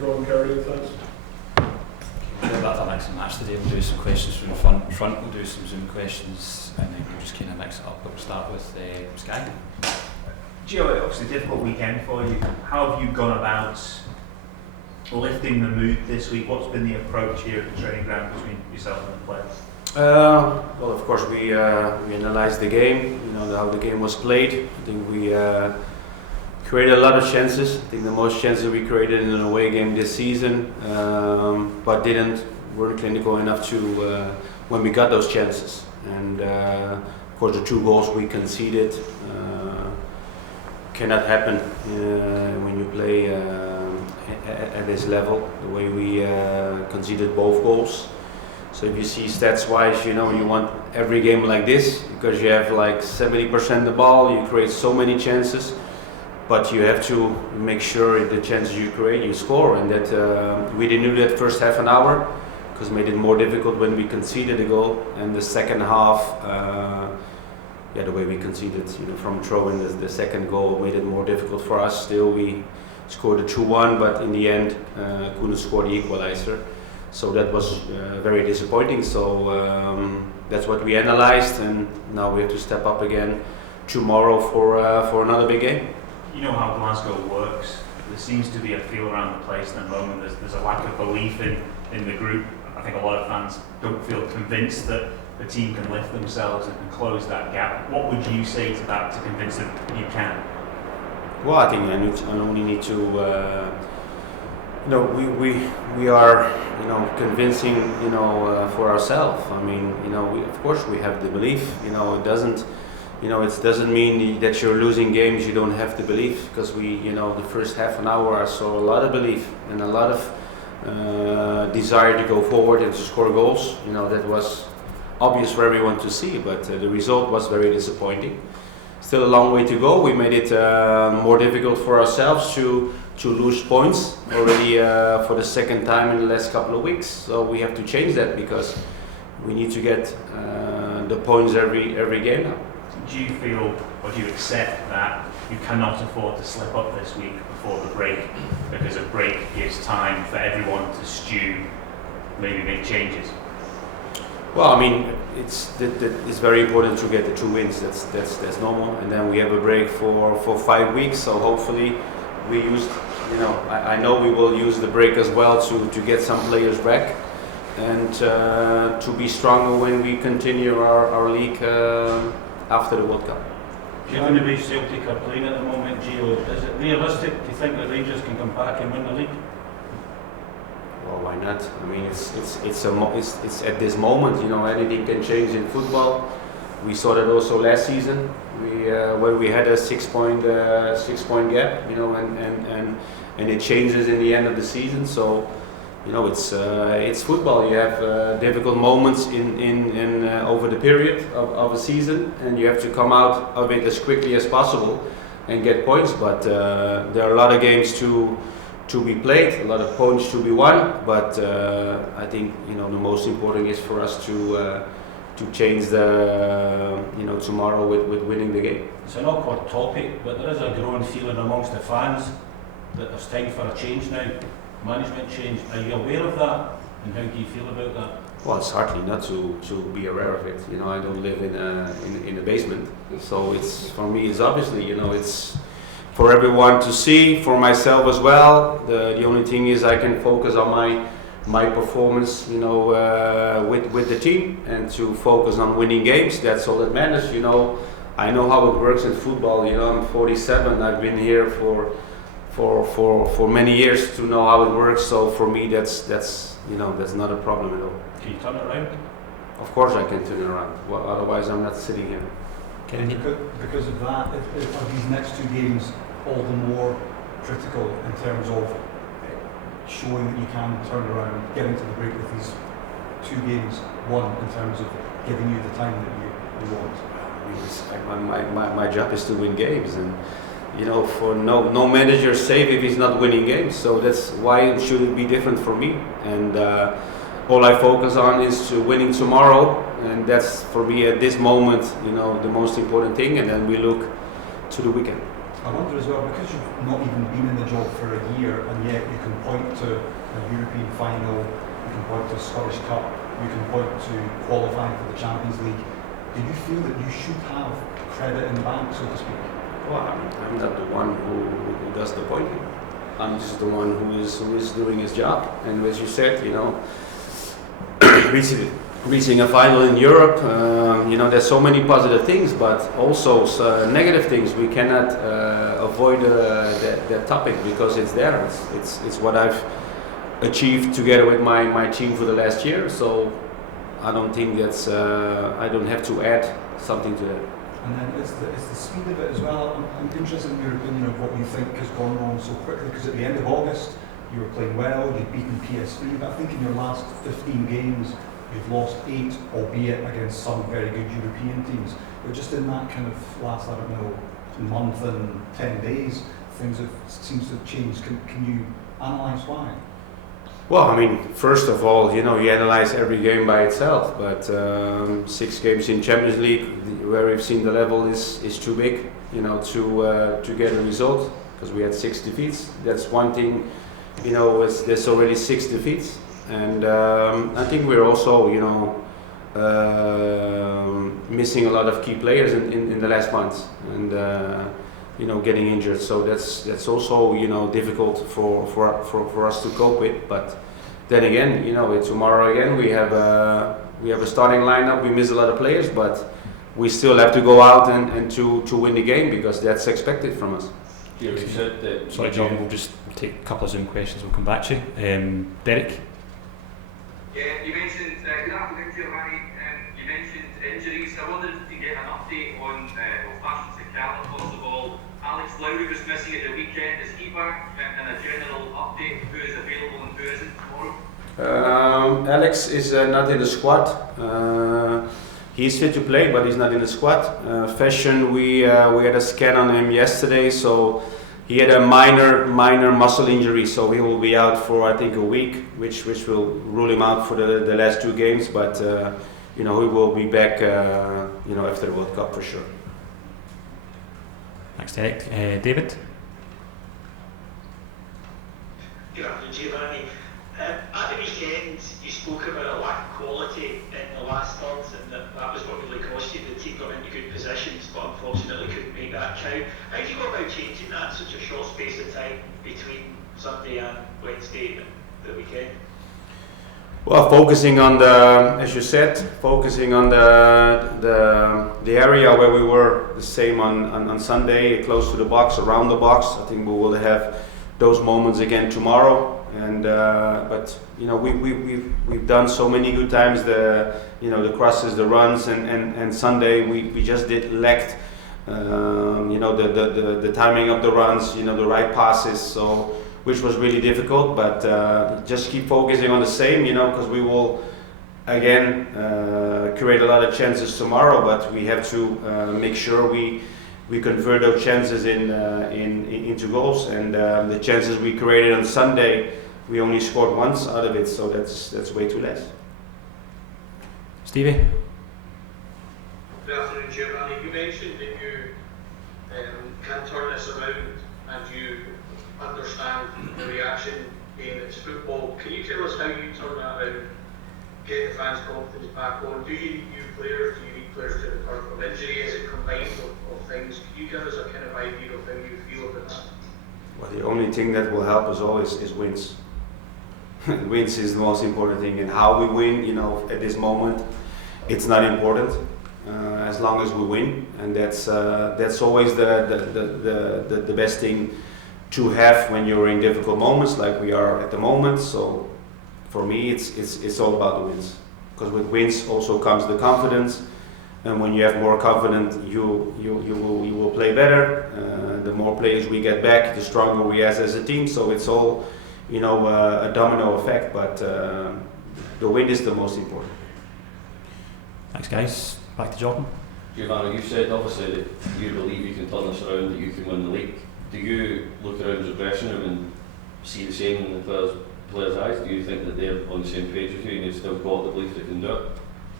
go and carry it, thanks. That'll mix and match today. We'll do some questions from the front. We'll do some Zoom questions, and then we'll just kind of mix it up. But we'll start with Sky. Gio, obviously a difficult weekend for you. How have you gone about lifting the mood this week? What's been the approach here at the training ground between yourself and the players? Well, of course, we analysed the game. You know how the game was played. I think we created a lot of chances. I think the most chances we created in an away game this season, but weren't clinical enough to when we got those chances. And of course, the 2 goals we conceded cannot happen when you play at this level. The way we conceded both goals. So if you see stats-wise, you know you want every game like this because you have like 70% the ball. You create so many chances. But you have to make sure the chances you create, you score, and that we didn't do that first half an hour because it made it more difficult when we conceded a goal. And the second half, the way we conceded, from throwing the second goal made it more difficult for us. Still, we scored a 2-1, but in the end, couldn't score the equalizer. So that was very disappointing. So that's what we analyzed, and now we have to step up again tomorrow for another big game. You know how Glasgow works. There seems to be a feel around the place at the moment. There's a lack of belief in the group. I think a lot of fans don't feel convinced that the team can lift themselves and close that gap. What would you say to that to convince them you can? Well, I think I only need to. We are convincing for ourselves. I mean, of course we have the belief. It doesn't. It doesn't mean that you're losing games you don't have the belief, because the first half an hour I saw a lot of belief and a lot of desire to go forward and to score goals. That was obvious for everyone to see, but the result was very disappointing. Still a long way to go. We made it more difficult for ourselves to lose points already for the second time in the last couple of weeks. So we have to change that because we need to get the points every game now. Do you feel, or do you accept that you cannot afford to slip up this week before the break, because a break gives time for everyone to stew, maybe make changes? Well, I mean, it's very important to get the 2 wins. That's normal, and then we have a break for 5 weeks. So hopefully, we use. I know we will use the break as well to get some players back, and to be stronger when we continue our league. After the World Cup. Given the way Celtic are playing at the moment, Gio, is it realistic to think that Rangers can come back and win the league? Well, why not? I mean, it's at this moment. Anything can change in football. We saw that also last season. Where we had a 6-point gap. And it changes in the end of the season. So. It's football. You have difficult moments in over the period of a season, and you have to come out of it as quickly as possible and get points. But there are a lot of games to be played, a lot of points to be won. But I think the most important is for us to change the tomorrow with winning the game. It's an awkward topic, but there is a growing feeling amongst the fans that there's time for a change now. Management change. Are you aware of that, and how do you feel about that? Well, it's hardly not to be aware of it. I don't live in a basement, so it's for me. It's obviously it's for everyone to see, for myself as well. The only thing is I can focus on my performance, with the team, and to focus on winning games. That's all that matters. I know how it works in football. I'm 47. I've been here for many years to know how it works. So for me, that's not a problem at all. Can you turn it around? Of course I can turn it around. Well, otherwise I'm not sitting here. Because of that, are these next 2 games all the more critical in terms of showing that you can turn around, getting to the break with these 2 games? One, in terms of giving you the time that you want. My job is to win games, and for no manager is safe if he's not winning games. So that's why should it be different for me. And all I focus on is to winning tomorrow, and that's for me at this moment, the most important thing. And then we look to the weekend. I wonder as well, because you've not even been in the job for a year, and yet you can point to a European final, you can point to a Scottish Cup, you can point to qualifying for the Champions League. Do you feel that you should have credit in the bank, so to speak? Well, I'm not the one who does the pointing. I'm just the one who is doing his job. And as you said, reaching a final in Europe, there's so many positive things, but also negative things. We cannot avoid that topic because it's there. It's what I've achieved together with my team for the last year. So I don't think I don't have to add something to that. And then it's the speed of it as well. I'm interested in your opinion of what you think has gone wrong so quickly, because at the end of August you were playing well, you'd beaten PSV, but I think in your last 15 games you've lost 8, albeit against some very good European teams. But just in that kind of last, month and 10 days, things seems to have changed. Can you analyse why? Well, first of all, you analyze every game by itself, but 6 games in Champions League, where we've seen the level is too big, to get a result, because we had 6 defeats. That's one thing, there's already 6 defeats, and I think we're also, missing a lot of key players in the last months, and getting injured. So that's also difficult for us to cope with. But then again, tomorrow again we have a starting lineup. We miss a lot of players, but we still have to go out and to win the game, because that's expected from us. You said that. Sorry, John. We'll just take a couple of Zoom questions. We'll come back to you. Derek. Yeah, you mentioned good afternoon, Giovanni. You mentioned injuries. I wondered if you could get an update on old-fashioned Sakala, first of all. Alex Lowry was missing at the weekend. Is he back? And a general update, who is available and who isn't tomorrow? Alex is not in the squad. He's fit to play, but he's not in the squad. Fashion, we had a scan on him yesterday, so he had a minor muscle injury, so he will be out for I think a week, which will rule him out for the last 2 games. But he will be back after the World Cup for sure. Thanks, Derek. David? Good afternoon, Giovanni. At the weekend, you spoke about a lack of quality in the last third, and that was what really cost you. The team got into good positions, but unfortunately couldn't make that count. How do you go about changing that in such a short space of time between Sunday and Wednesday, the weekend? Well, focusing on the area where we were the same on Sunday, close to the box, around the box. I think we will have those moments again tomorrow. And but we've done so many good times, the crosses, the runs, and Sunday we just lacked the timing of the runs, the right passes. So, which was really difficult, but just keep focusing on the same, because we will again create a lot of chances tomorrow, but we have to make sure we convert those chances into goals, and the chances we created on Sunday, we only scored once out of it, so that's way too less. Stevie? Good afternoon, Giovanni. You mentioned that you can turn this around and you understand the reaction being it's football. Can you tell us how you turn that around, get the fans' confidence back on? Do you need new players? Do you need players to return from injury? Is it combined of things? Can you give us a kind of idea of how you feel about that? Well, the only thing that will help us always is wins. Wins is the most important thing, and how we win, at this moment, it's not important as long as we win, and that's always the best thing to have when you're in difficult moments like we are at the moment. So for me, it's all about the wins, because with wins also comes the confidence, and when you have more confidence, you will play better. The more players we get back, the stronger we are as a team. So it's all a domino effect, but the win is the most important. Thanks, guys. Back to Jordan. Giovanni, you said obviously that you believe you can turn this around, that you can win the league. Do you look around the dressing room and see the same in the players' eyes? Do you think that they're on the same page with you and you've still got the belief they can do it?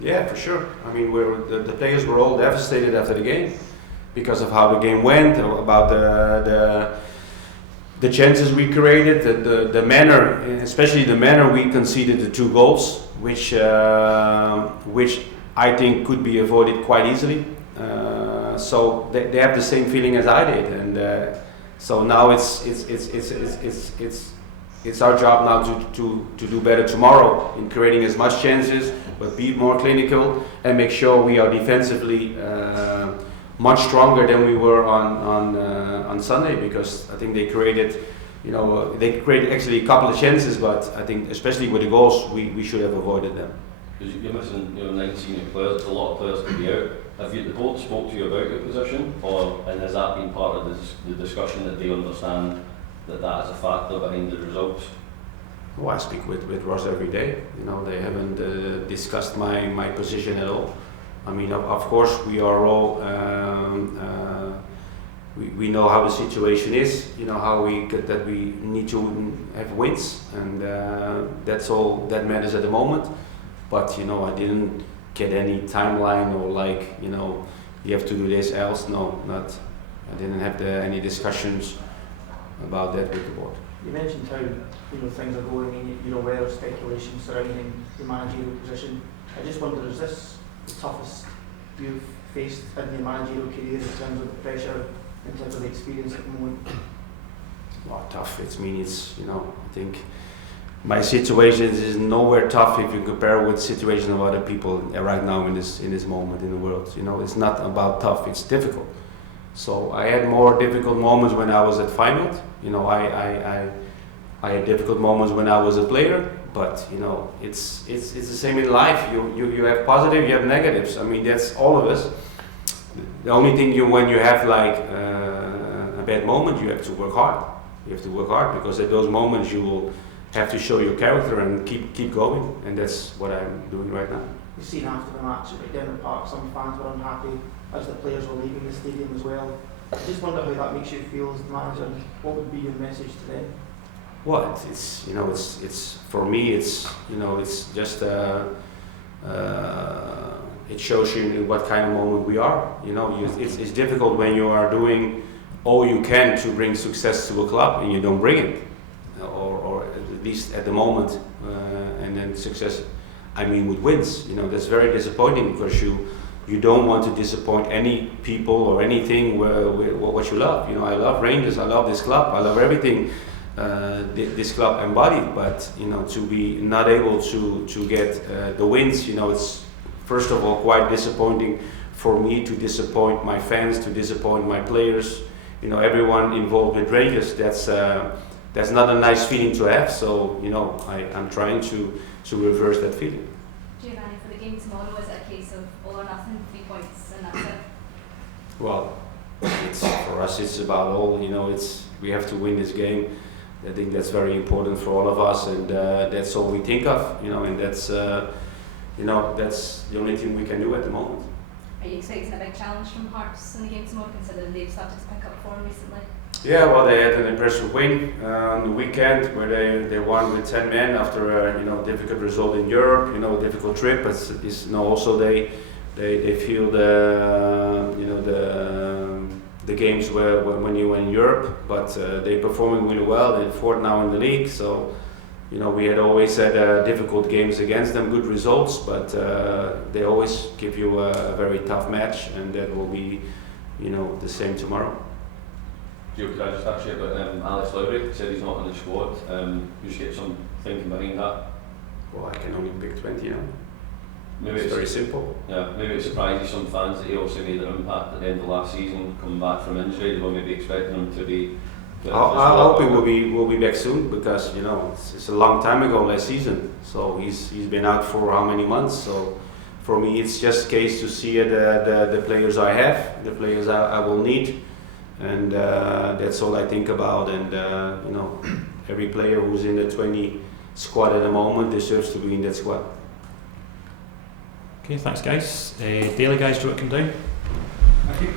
Yeah, for sure. The players were all devastated after the game, because of how the game went, about the chances we created, the manner, especially the manner we conceded the 2 goals, which I think could be avoided quite easily. So they have the same feeling as I did, and so now it's our job now to do better tomorrow in creating as much chances, but be more clinical and make sure we are defensively much stronger than we were on Sunday, because I think they created actually a couple of chances, but I think especially with the goals we should have avoided them. Because you're missing 9 senior players, it's a lot of players to be out. Have the board spoke to you about your position, and has that been part of the discussion, that they understand that is a factor behind the results? Well, I speak with Ross every day. They haven't discussed my position at all. I mean, of course, we are all we know how the situation is. How we need to have wins, and that's all that matters at the moment. But I didn't get any timeline or you have to do this else. No, not. I didn't have any discussions about that with the board. You mentioned how things are going, and you're aware of speculation surrounding the managerial position. I just wonder, is this the toughest you've faced in your managerial career in terms of the pressure, in terms of the experience at the moment? Well, tough. I think my situation is nowhere tough if you compare with the situation of other people right now in this moment in the world. It's not about tough. It's difficult. So I had more difficult moments when I was at Feyenoord. I had difficult moments when I was a player, but it's the same in life. You have positive, you have negatives. I mean, that's all of us. The only thing when you have a bad moment, you have to work hard. You have to work hard, because at those moments you will have to show your character and keep going, and that's what I'm doing right now. You've seen after the match at McDermott Park, some fans were unhappy as the players were leaving the stadium as well. I just wonder how that makes you feel as the manager, and what would be your message to them? Well, it's for me, it's just it shows you what kind of moment we are. It's difficult when you are doing all you can to bring success to a club and you don't bring it, or at least at the moment, and then success. I mean, with wins, that's very disappointing, because you don't want to disappoint any people or anything what you love. I love Rangers, I love this club, I love everything this club embodied. But to be not able to get the wins, it's first of all quite disappointing for me, to disappoint my fans, to disappoint my players. Everyone involved with Rangers. That's not a nice feeling to have. So I'm trying to reverse that feeling. Giovanni, for the game tomorrow, is it a case of all or nothing, 3 points, and that's it? Well, for us, it's about all. We have to win this game. I think that's very important for all of us, and that's all we think of. And that's the only thing we can do at the moment. Are you expecting a big challenge from Hearts in the game tomorrow, considering they've started to pick up form recently? Yeah, well, they had an impressive win on the weekend, where they won with 10 men after a difficult result in Europe. A difficult trip, but also they feel the games when you win in Europe, but they're performing really well. They're fourth now in the league, so we had always had difficult games against them, good results, but they always give you a very tough match, and that will be the same tomorrow. Joe, could I just ask you about Alex Lowry? Said he's not in the squad. You just get some thinking behind that. Well, I can only pick 20 now. Maybe it's very simple. Yeah, maybe it surprises some fans that he also made an impact at the end of last season, coming back from injury. They were maybe expecting him to be. I hope he will be back soon, because it's a long time ago last season. So he's been out for how many months? So for me, it's just a case to see the players I have, the players I will need. And that's all I think about. And every player who's in the 20 squad at the moment deserves to be in that squad. Okay, thanks guys. Daily guys, do you want to come down? Thank you.